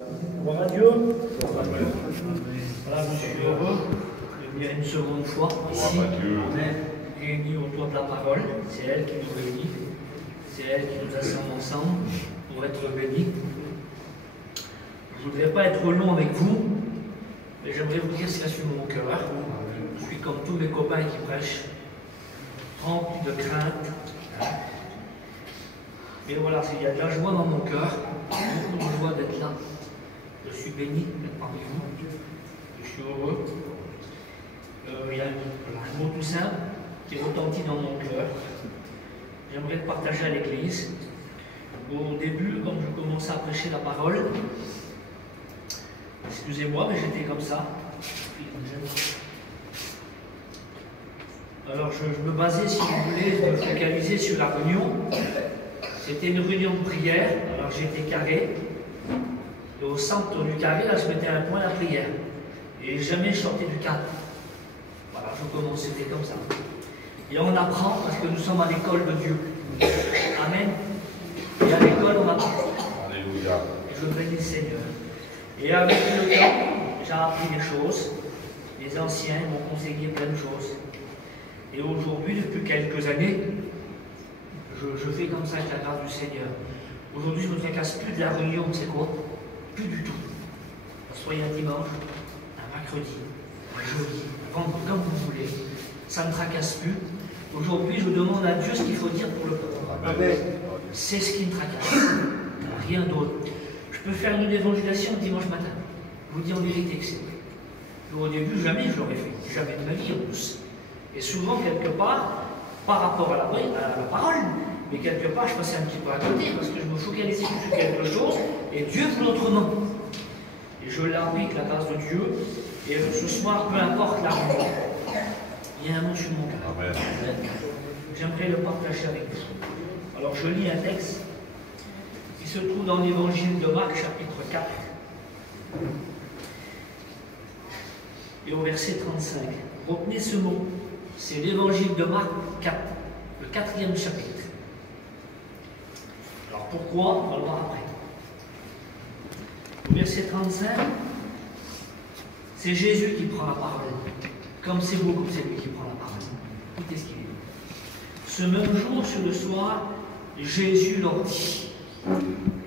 Gloire à Dieu. Voilà, je suis heureux de venir une seconde fois ici. On est réunis autour de la parole. C'est elle qui nous réunit. C'est elle qui nous assemble ensemble pour être bénis. Je ne voudrais pas être long avec vous, mais j'aimerais vous dire ce qu'il y a sur mon cœur. Je suis comme tous mes copains qui prêchent, rempli de crainte. Mais voilà, il y a de la joie dans mon cœur, beaucoup de joie d'être là. Je suis béni d'être parmi vous. Je suis heureux. Il y a un mot tout simple qui retentit dans mon cœur. J'aimerais le partager à l'Église. Au début, quand je commençais à prêcher la parole, excusez-moi, mais j'étais comme ça. Alors je me basais, si vous voulez, me focaliser sur la réunion. C'était une réunion de prière, alors j'étais carré. Et au centre du carré, là, je mettais un point à la prière. Et jamais je sortais du cadre. Voilà, je commençais, c'était comme ça. Et on apprend parce que nous sommes à l'école de Dieu. Amen. Et à l'école, on apprend. Alléluia. Et je bénis le Seigneur. Et avec le temps, j'ai appris des choses. Les anciens m'ont conseillé plein de choses. Et aujourd'hui, depuis quelques années, je fais comme ça avec la grâce du Seigneur. Aujourd'hui, je ne me tracasse plus de la réunion, c'est quoi? Plus du tout. Soyez un dimanche, un mercredi, un jeudi, un vendredi, comme vous voulez. Ça ne me tracasse plus. Aujourd'hui, je demande à Dieu ce qu'il faut dire pour le peuple. C'est ce qui me tracasse. Rien d'autre. Je peux faire une évangélisation le dimanche matin. Je vous dis en vérité que c'est vrai. Au début, jamais je l'aurais fait. Jamais de ma vie en plus. Et souvent, quelque part, par rapport à la parole, mais quelque part, je passais un petit peu à côté parce que je me focalisais sur quelque chose et Dieu voulait autrement. Et je l'applique, la grâce de Dieu. Et ce soir, peu importe la réunion, il y a un mot sur mon cœur. J'aimerais le partager avec vous. Alors, je lis un texte qui se trouve dans l'évangile de Marc, chapitre 4, et au verset 35. Retenez ce mot. C'est l'évangile de Marc 4, le 4e chapitre. Alors pourquoi? On va le voir après. Au verset 35, c'est Jésus qui prend la parole. Comme c'est beau, comme c'est lui qui prend la parole. Écoutez ce qu'il dit. Ce même jour, sur le soir, Jésus leur dit,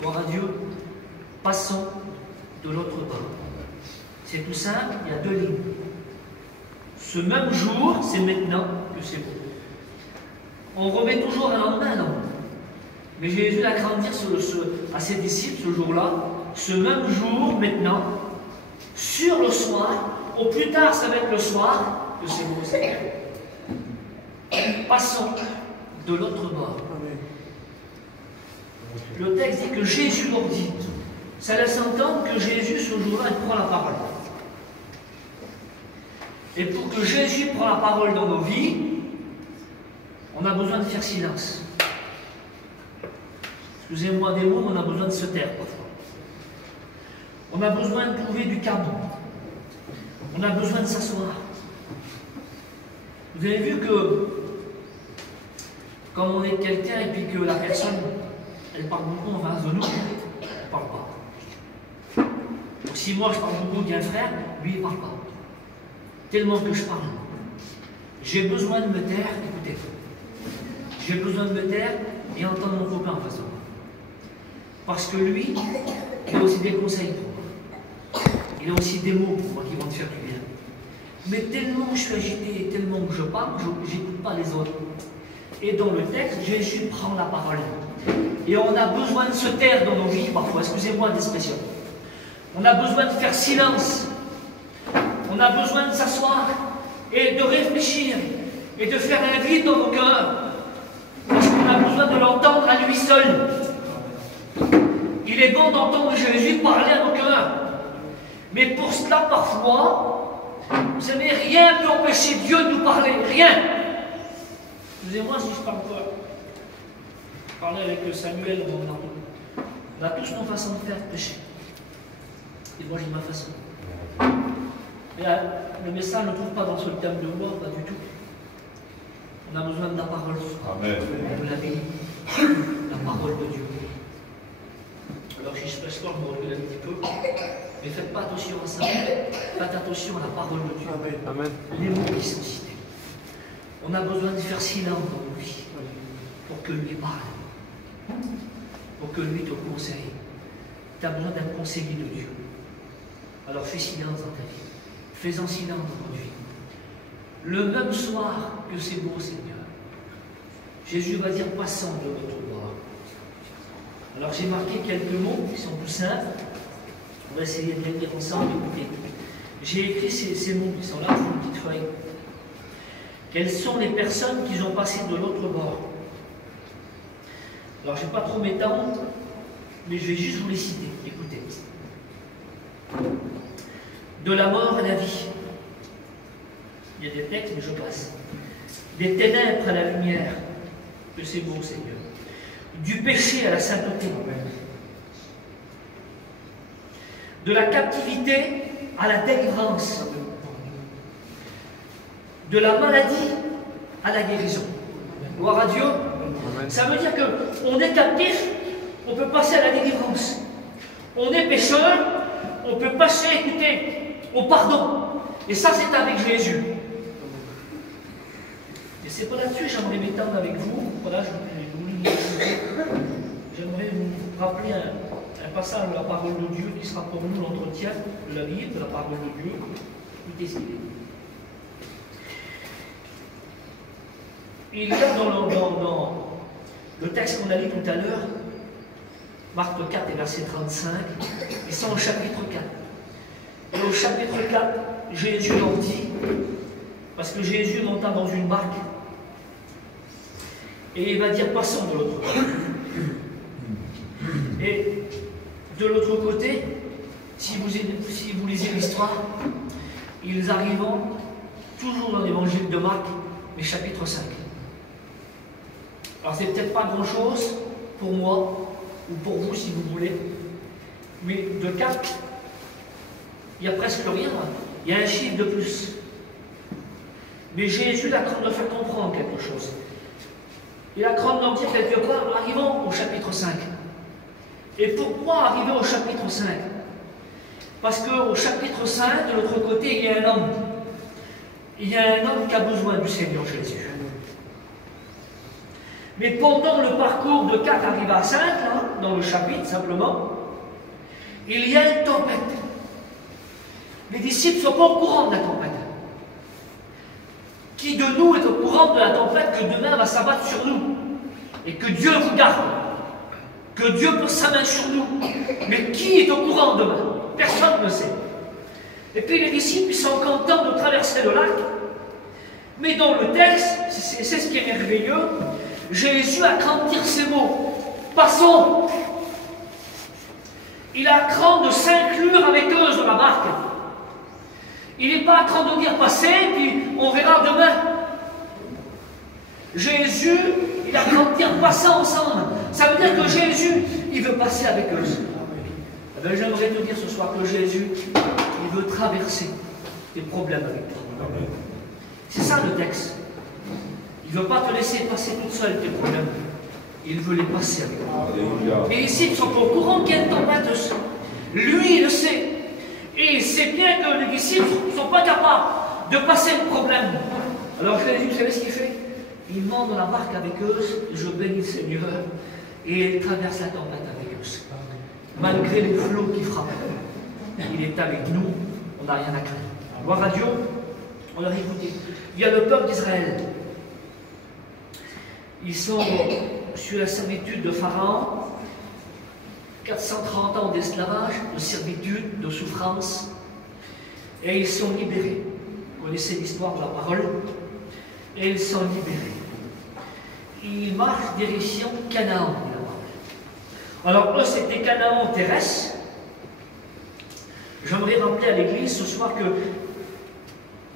gloire à Dieu, passons de l'autre bord. C'est tout simple, il y a deux lignes. Ce même jour, c'est maintenant que c'est beau. On remet toujours un lendemain, non? Mais Jésus a grandi à ses disciples ce jour-là, ce même jour, maintenant, sur le soir, au plus tard, ça va être le soir, que c'est beau, c'est passons de l'autre bord. Le texte dit que Jésus leur dit. Ça laisse entendre que Jésus, ce jour-là, il prend la parole. Et pour que Jésus prenne la parole dans nos vies, on a besoin de faire silence. Excusez-moi des mots, mais on a besoin de se taire parfois. On a besoin de trouver du calme. On a besoin de s'asseoir. Vous avez vu que, comme on est quelqu'un et puis que la personne, elle parle beaucoup en face de nous, elle ne parle pas. Donc si moi je parle beaucoup d'un frère, lui il ne parle pas. Tellement que je parle. J'ai besoin de me taire, écoutez. J'ai besoin de me taire et entendre mon copain en face de moi. Parce que lui, il a aussi des conseils pour moi. Il a aussi des mots pour moi qui vont te faire du bien. Mais tellement je suis agité et tellement que je parle, je n'écoute pas les autres. Et dans le texte, Jésus prend la parole. Et on a besoin de se taire dans nos vies parfois. Excusez-moi l'expression. On a besoin de faire silence. On a besoin de s'asseoir et de réfléchir et de faire un vide dans nos cœurs. Parce qu'on a besoin de l'entendre à lui seul. Il est bon d'entendre Jésus parler à nos cœurs. Mais pour cela, parfois, vous savez, rien ne peut empêcher Dieu de nous parler. Rien. Excusez-moi si je parle pas. Je parlais avec Samuel, on a tous nos façons de faire pécher. Et moi, j'ai ma façon. Mais le message ne trouve pas dans ce thème de moi, pas du tout. On a besoin de la parole. Amen. De la vie. La parole de Dieu. Alors, si je passe pas, je me recule un petit peu. faites attention à la parole de Dieu. Amen. Les mots qui sont cités. On a besoin de faire silence dans nos vies pour que lui parle, pour que lui te conseille. Tu as besoin d'un conseiller de Dieu. Alors fais silence dans ta vie. Fais-en silence dans ta vie. Le même soir que c'est beau, Seigneur, Jésus va dire passant de votre bord. Alors j'ai marqué quelques mots qui sont tout simples. On va essayer de les lire ensemble. Écoutez. J'ai écrit ces mots qui sont là sur une petite feuille. Quelles sont les personnes qui ont passé de l'autre bord? Alors je ne vais pas trop m'étendre, mais je vais juste vous les citer. Écoutez. De la mort à la vie. Il y a des textes, mais je passe. Des ténèbres à la lumière. Que c'est beau, Seigneur. Du péché à la sainteté. De la captivité à la délivrance. De la maladie à la guérison. Gloire à Dieu. Ça veut dire qu'on est captif, on peut passer à la délivrance. On est pécheur, on peut passer, écoutez, au pardon. Et ça, c'est avec Jésus. Et c'est pas là-dessus que j'aimerais m'étendre avec vous. Voilà, j'aimerais vous rappeler un passage de la parole de Dieu qui sera pour nous l'entretien de la vie de la parole de Dieu. Écoutez ce qu'il est. Il y a dans le texte qu'on a lu tout à l'heure, Marc 4 et verset 35, ils sont au chapitre 4. Et au chapitre 4, Jésus leur dit, parce que Jésus monta dans une barque, et il va dire passons de l'autre côté. Et de l'autre côté, si vous lisez l'histoire, ils arrivent toujours dans l'évangile de Marc, mais chapitre 5. Alors c'est peut-être pas grand-chose pour moi, ou pour vous si vous voulez, mais de 4, il n'y a presque rien, il y a un chiffre de plus. Mais Jésus a craint de faire comprendre quelque chose. Il a craint d'en dire quelque part, arrivons au chapitre 5. Et pourquoi arriver au chapitre 5? Parce qu'au chapitre 5, de l'autre côté, il y a un homme. Il y a un homme qui a besoin du Seigneur Jésus. Mais pendant le parcours de 4 arrivé à 5, là, dans le chapitre simplement, il y a une tempête. Les disciples ne sont pas au courant de la tempête. Qui de nous est au courant de la tempête que demain va s'abattre sur nous? Et que Dieu vous garde. Que Dieu pose sa main sur nous. Mais qui est au courant demain? Personne ne le sait. Et puis les disciples, ils sont contents de traverser le lac. Mais dans le texte, c'est ce qui est merveilleux, Jésus a craint de dire ces mots. Passons. Il a craint de s'inclure avec eux dans la barque. Il n'est pas à craint de dire passer, puis on verra demain. Jésus, il a craint de dire passer ensemble. Ça veut dire que Jésus, il veut passer avec eux. Eh bien, j'aimerais te dire ce soir que Jésus, il veut traverser tes problèmes avec toi. C'est ça le texte. Il ne veut pas te laisser passer toute seule tes problèmes. Il veut les passer avec toi. Et ici, ils ne sont pas au courant qu'il y a une tempête. Lui, il le sait. Et il sait bien que les disciples ne sont pas capables de passer le problème. Alors Jésus, vous savez ce qu'il fait? Il monte dans la barque avec eux, je bénis le Seigneur, et il traverse la tempête avec eux. Malgré les flots qui frappent, il est avec nous, on n'a rien à craindre. Gloire à Dieu. Alors écoutez, il y a le peuple d'Israël. Ils sont sur la servitude de Pharaon, 430 ans d'esclavage, de servitude, de souffrance, et ils sont libérés. Vous connaissez l'histoire de la parole, et ils sont libérés. Ils marchent direction Canaan. Alors eux, c'était Canaan terrestre. J'aimerais rappeler à l'Église ce soir que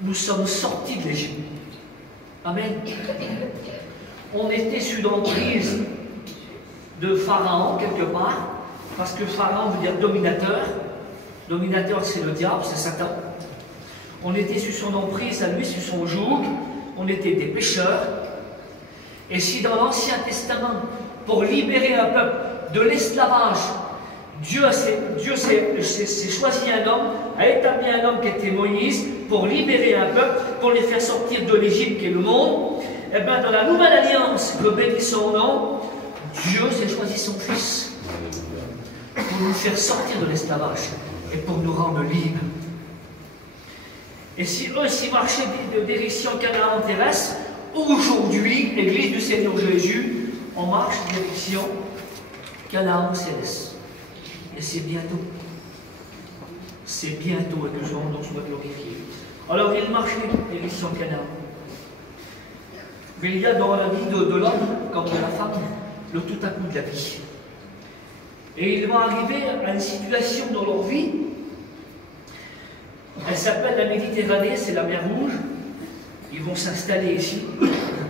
nous sommes sortis de l'Égypte. Amen. On était sous l'emprise de Pharaon, quelque part, parce que Pharaon veut dire dominateur. Dominateur, c'est le diable, c'est Satan. On était sous son emprise, à lui, sous son joug. On était des pécheurs. Et si dans l'Ancien Testament, pour libérer un peuple de l'esclavage Dieu s'est choisi un homme, a établi un homme qui était Moïse, pour libérer un peuple, pour les faire sortir de l'Égypte qui est le monde. Et bien dans la nouvelle alliance, que bénit son nom, Dieu s'est choisi son Fils pour nous faire sortir de l'esclavage et pour nous rendre libres. Et si eux s'y marchaient de direction Canaan terrestre, aujourd'hui, Église du Seigneur Jésus, on marche en direction Canaan céleste. Et c'est bientôt. C'est bientôt et que son nom soit glorifié. Alors il marchait en direction Canaan. Mais il y a dans la vie de l'homme, comme de la femme, le tout à coup de la vie. Et ils vont arriver à une situation dans leur vie. Elle s'appelle la Méditerranée, c'est la mer Rouge. Ils vont s'installer ici.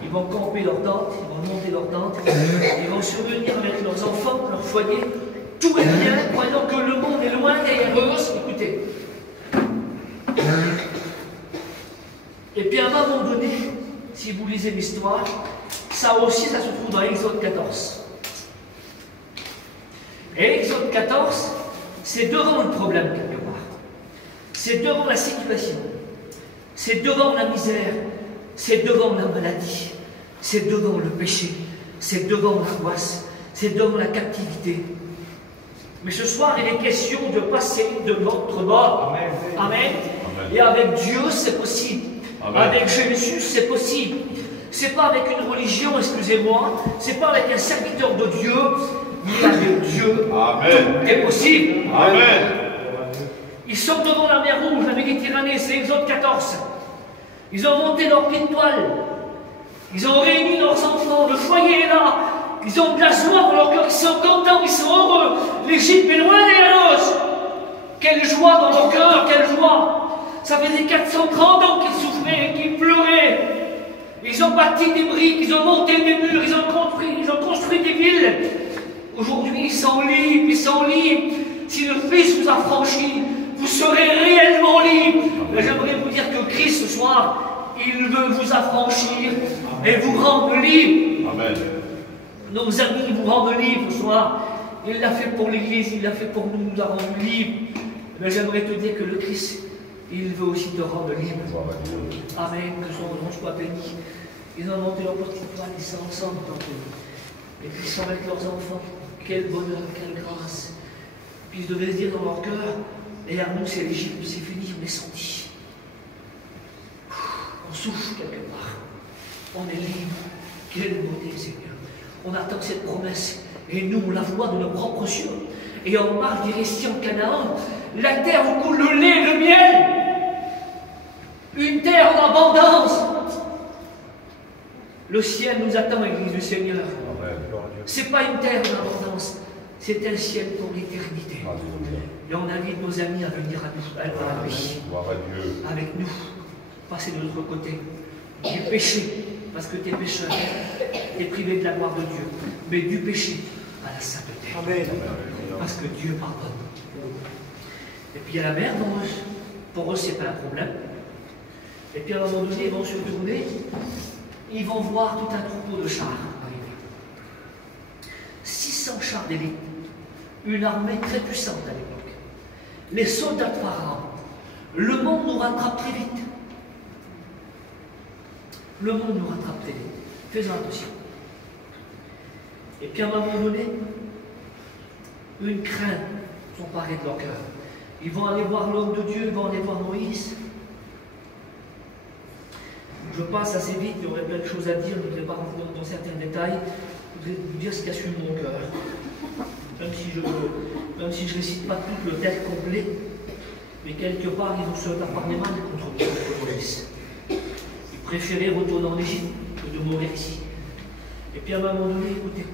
Ils vont camper leur tente, ils vont monter leur tente. Ils vont se réunir avec leurs enfants, leur foyer. Tout est bien, croyant que le monde est loin derrière eux. Écoutez. Et puis à un moment donné, si vous lisez l'histoire, ça aussi, ça se trouve dans Exode 14. Et Exode 14, c'est devant le problème quelque part. C'est devant la situation. C'est devant la misère. C'est devant la maladie. C'est devant le péché. C'est devant l'angoisse. C'est devant la captivité. Mais ce soir, il est question de passer de l'autre bord. Amen. Amen. Et avec Dieu, c'est possible. Amen. Avec Jésus, c'est possible. C'est pas avec une religion, excusez-moi. C'est pas avec un serviteur de Dieu. Mais avec Dieu, Amen. Tout est possible. Amen. Ils sont devant la mer Rouge, la Méditerranée, c'est Exode 14. Ils ont monté leur pied de toile. Ils ont réuni leurs enfants. Le foyer est là. Ils ont de la joie dans leur cœur. Ils sont contents, ils sont heureux. L'Égypte est loin derrière eux. Quelle joie dans leur cœur, quelle joie. Ça faisait 430 ans qu'ils souffraient et qu'ils pleuraient. Ils ont bâti des briques, ils ont monté des murs, ils ont construit des villes. Aujourd'hui, ils sont libres, ils sont libres. Si le Fils vous a franchi, vous serez réellement libre. J'aimerais vous dire que Christ, ce soir, il veut vous affranchir et vous rendre libre. Amen. Nos amis vous rendent libre ce soir. Il l'a fait pour l'Église, il l'a fait pour nous, nous a rendus libres. Mais j'aimerais te dire que le Christ, il veut aussi te rendre libre. Amen, que son nom soit béni. Ils ont monté leur petite toile, ils sont ensemble dans eux. Et puis ils sont avec leurs enfants. Quel bonheur, quelle grâce. Puis ils devaient se dire dans leur cœur, derrière nous c'est l'Égypte, c'est fini, on est sortis. On souffle quelque part. On est libre. Quelle beauté, Seigneur. On attend cette promesse. Et nous, on la voit de nos propres yeux. Et on marche direction Canaan. La terre où coule le lait et le miel. Une terre en abondance. Le ciel nous attend, Église du Seigneur. Ce n'est pas une terre en abondance. C'est un ciel pour l'éternité. Et on invite nos amis à venir à lui. Avec nous. Passer de l'autre côté. Du péché. Parce que tu es pécheur. Tu es privé de la gloire de Dieu. Mais du péché à la sainteté. Amen. Parce que Dieu pardonne. Et puis il y a la mer, pour eux, ce n'est pas un problème. Et puis à un moment donné, ils vont se tourner, ils vont voir tout un troupeau de chars arriver. 600 chars d'élite. Une armée très puissante à l'époque. Les soldats de Pharaon. Le monde nous rattrape très vite. Le monde nous rattrape très vite. Faisons attention. Et puis à un moment donné, une crainte s'emparer de leur cœur. Ils vont aller voir l'homme de Dieu, ils vont aller voir Moïse. Je passe assez vite, il y aurait plein de choses à dire, je ne voudrais pas rentrer dans certains détails. Je voudrais vous dire ce qu'il y a sur mon cœur. Même si je ne récite pas tout le texte complet, mais quelque part, ils vont se parler mal contre Moïse. Ils préféraient retourner en Égypte que de mourir ici. Et puis à un moment donné, écoutez,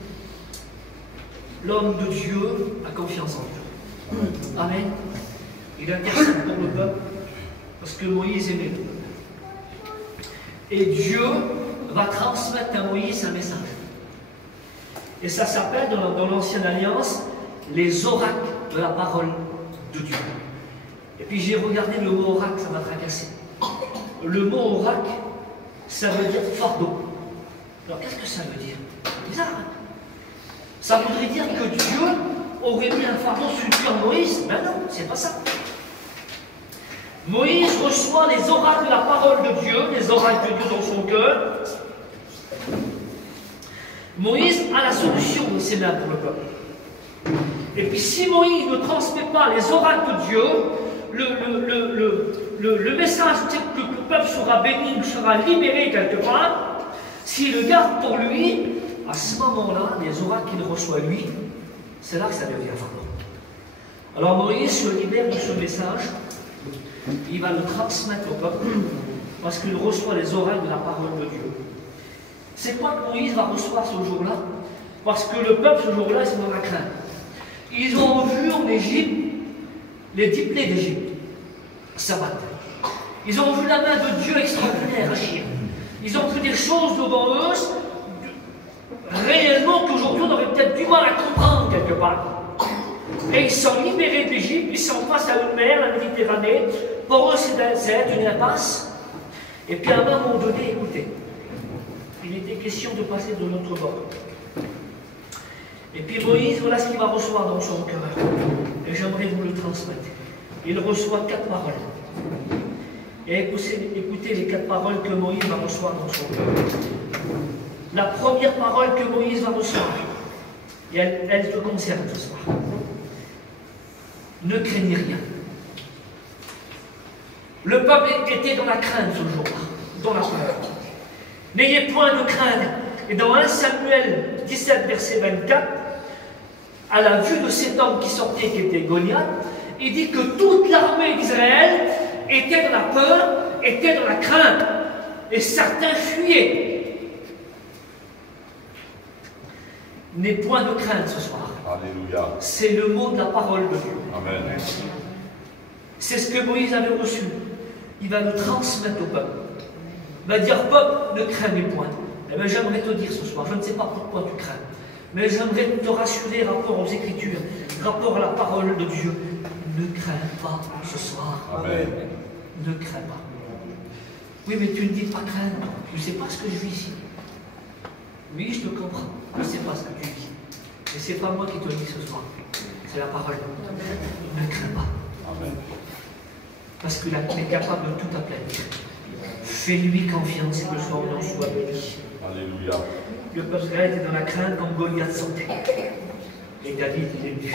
l'homme de Dieu a confiance en Dieu. Amen. Il intercède pour le peuple, parce que Moïse aimait le peuple. Et Dieu va transmettre à Moïse un message. Et ça s'appelle, dans l'Ancienne Alliance, les oracles de la parole de Dieu. Et puis j'ai regardé le mot oracle, ça m'a tracassé. Le mot oracle, ça veut dire fardeau. Alors qu'est-ce que ça veut dire? C'est bizarre, hein? Ça voudrait dire que Dieu aurait mis un fardeau sur le cœur de Moïse. Ben non, c'est pas ça. Moïse reçoit les oracles de la parole de Dieu, les oracles de Dieu dans son cœur. Moïse a la solution dans ses mains pour le peuple. Et puis si Moïse ne transmet pas les oracles de Dieu, le message que le peuple sera béni, sera libéré quelque part, s'il le garde pour lui, à ce moment-là, les oracles qu'il reçoit lui, c'est là que ça devient fardeau. Alors Moïse se libère de ce message, il va le transmettre au peuple, parce qu'il reçoit les oracles de la parole de Dieu. C'est quoi que Moïse va recevoir ce jour-là? Parce que le peuple, ce jour-là, ils sont dans la crainte. Ils ont vu en Égypte les 10 plaies d'Égypte s'abattre. Ils ont vu la main de Dieu extraordinaire agir. Ils ont vu des choses devant eux, réellement qu'aujourd'hui on aurait peut-être du mal à comprendre quelque part. Et ils sont libérés d'Égypte, ils sont face à une mer, la Méditerranée. Pour eux, c'est une impasse. Et puis à un moment donné, écoutez, il était question de passer de l'autre bord. Et puis Moïse, voilà ce qu'il va recevoir dans son cœur. Et j'aimerais vous le transmettre. Il reçoit 4 paroles. Et écoutez les 4 paroles que Moïse va recevoir dans son cœur. La première parole que Moïse va recevoir, et elle te concerne ce soir. Ne craignez rien. Le peuple était dans la crainte ce jour-là, dans la peur. N'ayez point de crainte. Et dans 1 Samuel 17, verset 24, à la vue de cet homme qui sortait, qui était Goliath, il dit que toute l'armée d'Israël était dans la peur, était dans la crainte, et certains fuyaient. N'aie point de crainte ce soir. Alléluia. C'est le mot de la parole de Dieu. Amen. C'est ce que Moïse avait reçu. Il va le transmettre au peuple. Il va dire, peuple, ne craignez point. Eh bien, j'aimerais te dire ce soir, je ne sais pas pourquoi tu crains, mais j'aimerais te rassurer rapport aux Écritures, rapport à la parole de Dieu. Ne crains pas ce soir. Amen. Ne crains pas. Oui, mais tu ne dis pas craindre. Tu ne sais pas ce que je vis ici. Oui, je te comprends. Je ne sais pas ce que tu vis. Mais ce n'est pas moi qui te le dis ce soir. C'est la parole. Ne crains pas. Amen. Parce qu'il est capable de tout aplanir. Fais-lui confiance et que son nom soit béni. Alléluia. Le peuple d'Israël était dans la crainte quand Goliath sortait. Et David, il est venu.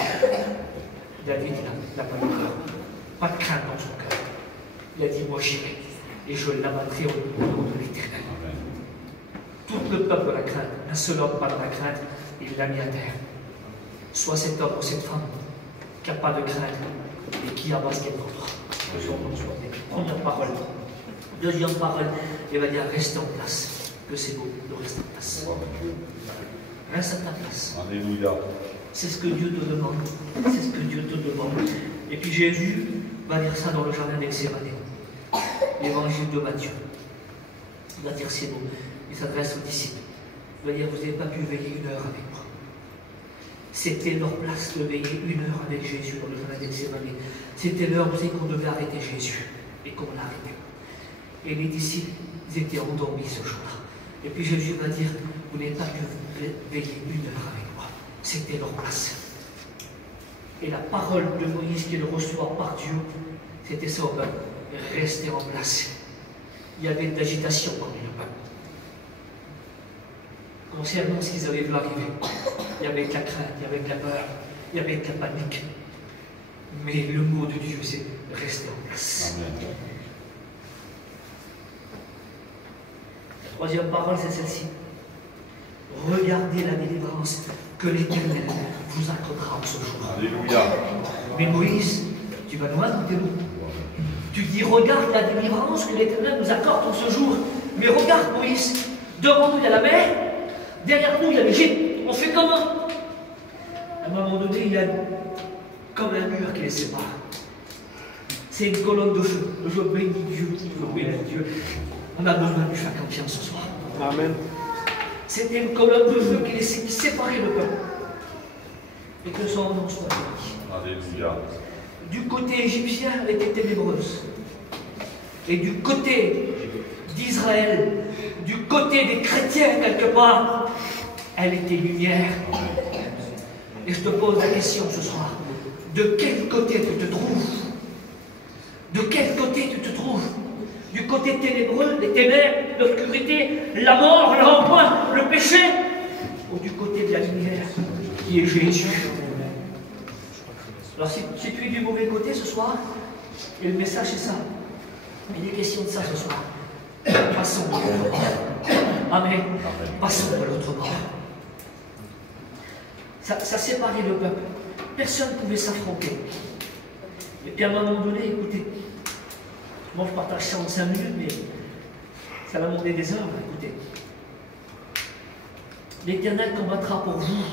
David, il n'a pas eu peur. Pas de crainte dans son cœur. Il a dit, moi j'irai. Et je l'abattrai au nom de l'Éternel. Tout le peuple dans la crainte. Un seul homme pas dans la crainte. Il l'a mis à terre. Soit cet homme ou cette femme qui n'a pas de crainte et qui abat ce qu'elle contre. Que son nom soit béni. Première parole. Deuxième parole, il va dire reste en place. Que c'est beau de rester en place. Reste à ta place. Alléluia. C'est ce que Dieu te demande. C'est ce que Dieu te demande. Et puis Jésus va dire ça dans le jardin d'Gethsémane. L'évangile de Matthieu. Il va dire c'est beau. Il s'adresse aux disciples. Il va dire vous n'avez pas pu veiller 1 heure avec moi. C'était leur place de veiller 1 heure avec Jésus dans le jardin d'Gethsémane. C'était l'heure aussi qu'on devait arrêter Jésus. Et qu'on l'a arrêté. Et les disciples, ils étaient endormis ce jour-là. Et puis Jésus va dire, vous n'avez pas pu veiller 1 heure avec moi. C'était leur place. Et la parole de Moïse qu'il reçoit par Dieu, c'était ça au peuple. Rester en place. Il y avait de l'agitation parmi le peuple. Concernant ce qu'ils avaient vu arriver, il y avait de la crainte, il y avait de la peur, il y avait de la panique. Mais le mot de Dieu, c'est rester en place. Amen. Troisième parole, c'est celle-ci. Regardez la délivrance que l'Éternel vous accordera en ce jour. Alléluia. Mais Moïse, tu vas loin dans tes mots. Tu dis, regarde la délivrance que l'Éternel nous accorde en ce jour. Mais regarde Moïse, devant nous il y a la mer, derrière nous il y a l'Égypte. On fait comment? À un moment donné, il y a comme un mur qui les sépare. C'est une colonne de feu. Je bénis Dieu, je bénis Dieu. On a besoin de lui faire confiance ce soir. Amen. C'était une colonne de feu qui séparait le peuple. Et que son nom soit béni. Alléluia. Du côté égyptien, elle était ténébreuse. Et du côté d'Israël, du côté des chrétiens quelque part, elle était lumière. Et je te pose la question ce soir. De quel côté tu te trouves? De quel côté tu te trouves? Du côté ténébreux, des ténèbres, l'obscurité, la mort, le rempart, le péché? Ou du côté de la lumière, qui est Jésus? Alors si tu es du mauvais côté ce soir, et le message c'est ça. Il est question de ça ce soir. Passons de l'autre bord. Amen. Passons de l'autre bord. Ça séparait le peuple. Personne ne pouvait s'affronter. Et puis à un moment donné, écoutez, moi je partage ça en 5 minutes, mais ça va demander des heures, écoutez. L'Éternel combattra pour vous.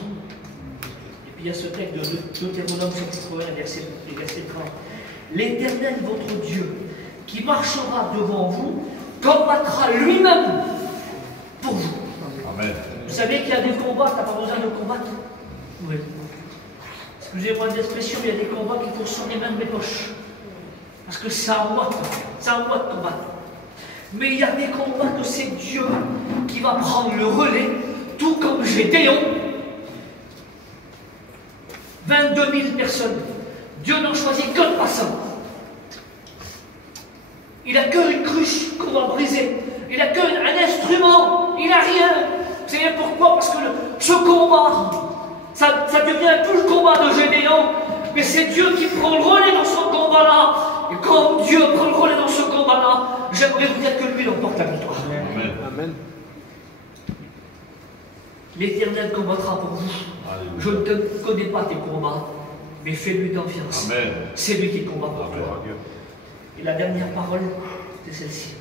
Et puis il y a ce texte de Deutéronome chapitre 1, verset 30. L'Éternel, votre Dieu, qui marchera devant vous, combattra lui-même pour vous. Amen. Vous savez qu'il y a des combats, tu n'as pas besoin de combattre? Oui. Excusez-moi de l'expression, il y a des combats qu'il faut sur les mains de mes poches. Parce que c'est à moi de combattre. Mais il y a des combats que c'est Dieu qui va prendre le relais, tout comme Gédéon. 22 000 personnes. Dieu n'en choisit que 300. Il n'a qu'une cruche qu'on va briser. Il n'a qu'un instrument. Il n'a rien. Vous savez pourquoi? Parce que ce combat, ça devient plus le combat de Gédéon, mais c'est Dieu qui prend le relais dans ce combat-là. Et quand Dieu prend le relais dans ce combat-là, j'aimerais vous dire que lui, il emporte la victoire. Amen. Amen. L'Éternel combattra pour vous. Alléluia. Je ne connais pas tes combats, mais fais-lui confiance. Amen. C'est lui qui combat pour Amen. toi. Et la dernière parole, c'est celle-ci.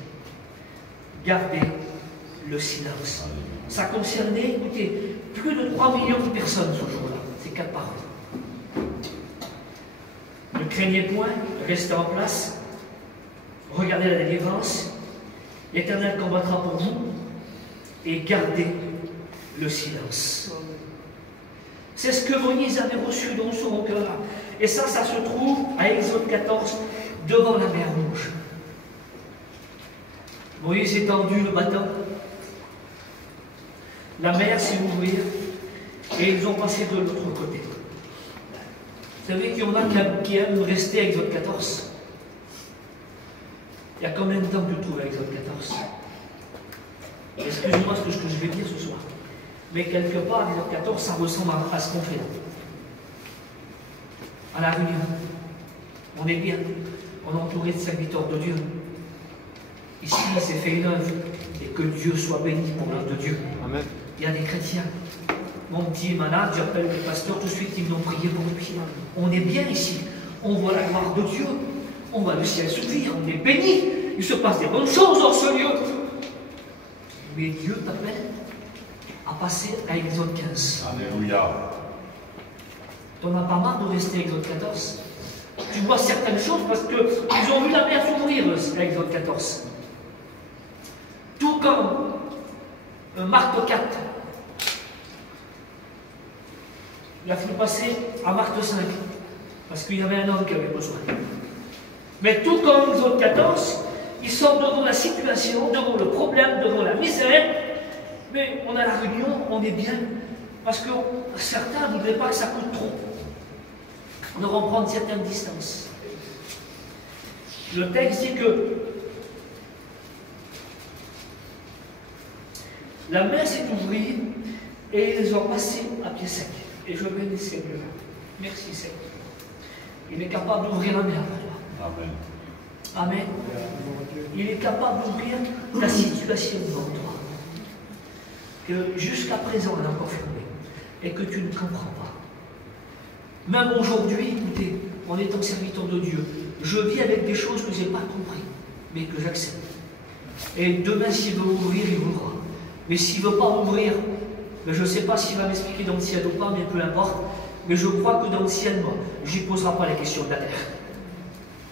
Gardez le silence. Alléluia. Ça concernait, écoutez, plus de 3 millions de personnes ce jour-là. Ces 4 paroles. Ne craignez point, restez en place. Regardez la délivrance. L'Éternel combattra pour vous. Et gardez le silence. C'est ce que Moïse avait reçu dans son cœur. Et ça se trouve à Exode 14, devant la mer Rouge. Moïse étendu le bateau. La mer s'est ouverte et ils ont passé de l'autre côté. Vous savez qu'il y en a qui aiment rester à Exode 14. Il y a combien de temps que tu te trouves à Exode 14? Excusez-moi ce que je vais dire ce soir. Mais quelque part, Exode 14, ça ressemble à ce qu'on fait là. À la réunion. On est bien. On est entouré de serviteurs de Dieu. Ici, il s'est fait une œuvre. Et que Dieu soit béni pour l'œuvre de Dieu. Amen. Il y a des chrétiens. Mon petit malade, j'appelle le pasteur tout de suite, ils m'ont prié pour lui. On est bien ici. On voit la gloire de Dieu. On voit le ciel s'ouvrir. On est béni. Il se passe des bonnes choses dans ce lieu. Mais Dieu t'appelle à passer à Exode 15. Alléluia. Tu n'en as pas marre de rester à Exode 14? Tu vois certaines choses parce qu'ils ont vu la mer s'ouvrir à Exode 14. Tout comme Marc 4. Il a fallu passer à Marc 5. Parce qu'il y avait un homme qui avait besoin. Mais tout comme Exode 14, ils sont devant la situation, devant le problème, devant la misère. Mais on a la réunion, on est bien. Parce que certains ne voudraient pas que ça coûte trop. De reprendre certaines distances. Le texte dit que la mer s'est ouverte et ils ont passé à pied sec. Et je bénis Seigneur. Merci Seigneur. Il est capable d'ouvrir la mer pour toi. Amen. Amen. Il est capable d'ouvrir ta situation devant toi. Que jusqu'à présent elle est encore fermée. Et que tu ne comprends pas. Même aujourd'hui, écoutez, en étant serviteur de Dieu, je vis avec des choses que je n'ai pas compris, mais que j'accepte. Et demain, s'il veut ouvrir, il ouvrira. Mais s'il ne veut pas ouvrir, mais je ne sais pas s'il va m'expliquer dans le ciel ou pas, mais peu importe. Mais je crois que dans le ciel, moi, je ne posera pas les questions de la terre.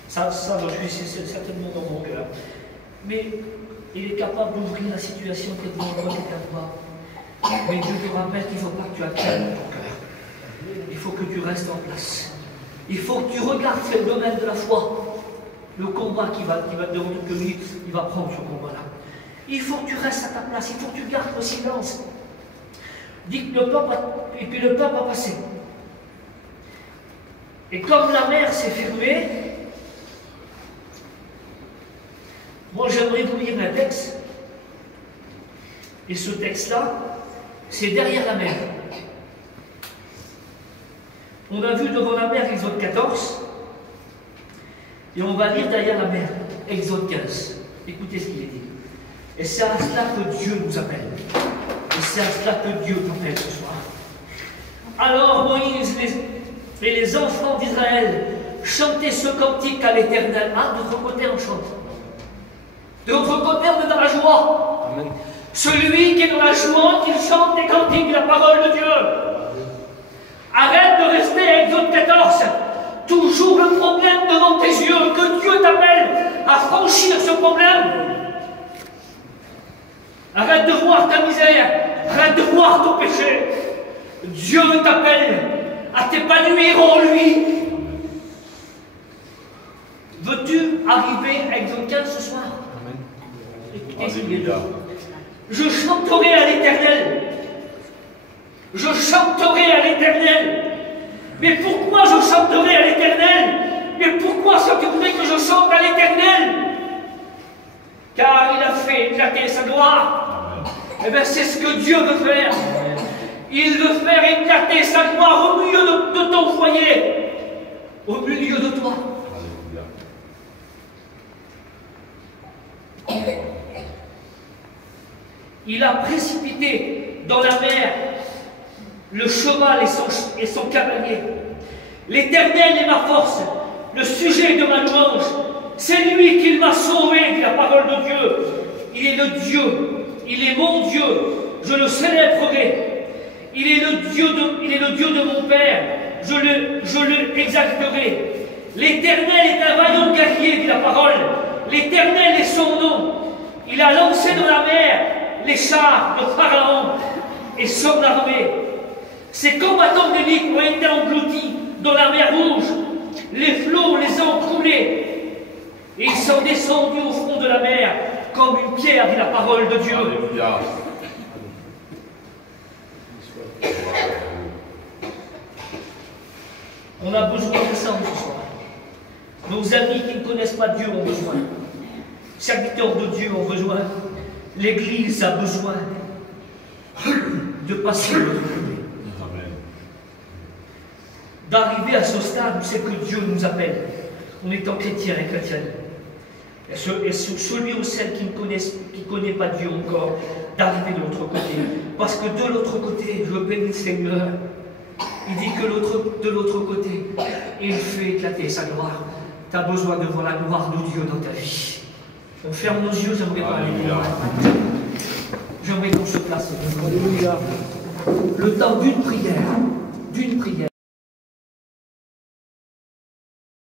Ça je suis certainement dans mon cœur. Mais il est capable d'ouvrir la situation qui est devant toi, qui est à toi. Mais Dieu te rappelle qu'il ne faut pas que tu acclèmes ton cœur. Il faut que tu restes en place. Il faut que tu regardes le domaine de la foi. Le combat qui va devant que lui, il va prendre ce combat-là. Il faut que tu restes à ta place. Il faut que tu gardes le silence. Dis que le peuple et puis le peuple a passé. Et comme la mer s'est fermée, moi j'aimerais vous lire un texte. Et ce texte-là, c'est derrière la mer. On a vu devant la mer Exode 14. Et on va lire derrière la mer Exode 15. Écoutez ce qu'il est dit. Et c'est à cela que Dieu nous appelle. Et c'est à cela que Dieu t'appelle ce soir. Alors Moïse et les enfants d'Israël chantaient ce cantique à l'Éternel. Ah, de votre côté on chante. De votre côté on est dans la joie. Amen. Celui qui est dans la joie, qu'il chante des cantiques de la parole de Dieu. Arrête de rester à Exode 14. Toujours le problème devant tes yeux, que Dieu t'appelle à franchir ce problème. Arrête de voir ta misère, arrête de voir ton péché. Dieu t'appelle à t'épanouir en lui. Veux-tu arriver à Exode 15 ce soir? Écoutez ce qu'il est dit. Je chanterai à l'Éternel. Je chanterai à l'Éternel. Mais pourquoi je chanterai à l'Éternel? Mais pourquoi est-ce que vous voulez que je chante à l'Éternel? Car il a fait éclater sa gloire. Eh bien, c'est ce que Dieu veut faire. Il veut faire éclater sa gloire au milieu de ton foyer, au milieu de toi. Il a précipité dans la mer le cheval et son cavalier. L'Éternel est ma force, le sujet de ma louange. C'est lui qui m'a sauvé, dit la parole de Dieu. Il est le Dieu, il est mon Dieu, je le célébrerai. Il est le Dieu de mon Père, je le exalterai. L'Éternel est un vaillant guerrier, dit la parole. L'Éternel est son nom. Il a lancé dans la mer les chars de Pharaon et son armée. Ses combattants d'élite ont été engloutis dans la mer Rouge. Les flots les ont coulés. Et ils sont descendus au fond de la mer comme une pierre, dit la parole de Dieu. Alléluia. On a besoin de ça ce soir. Nos amis qui ne connaissent pas Dieu ont besoin. Serviteurs de Dieu ont besoin. L'Église a besoin de passer de l'autre côté. D'arriver à ce stade où c'est que Dieu nous appelle, en étant chrétien et chrétienne. Et celui ou celle qui ne connaît pas Dieu encore, d'arriver de l'autre côté. Parce que de l'autre côté, je bénis le Seigneur. Il dit que de l'autre côté, il fait éclater sa gloire. Tu as besoin de voir la gloire de Dieu dans ta vie. On ferme nos yeux, j'aimerais pas aller plus loin. J'aimerais qu'on se place. Le temps d'une prière.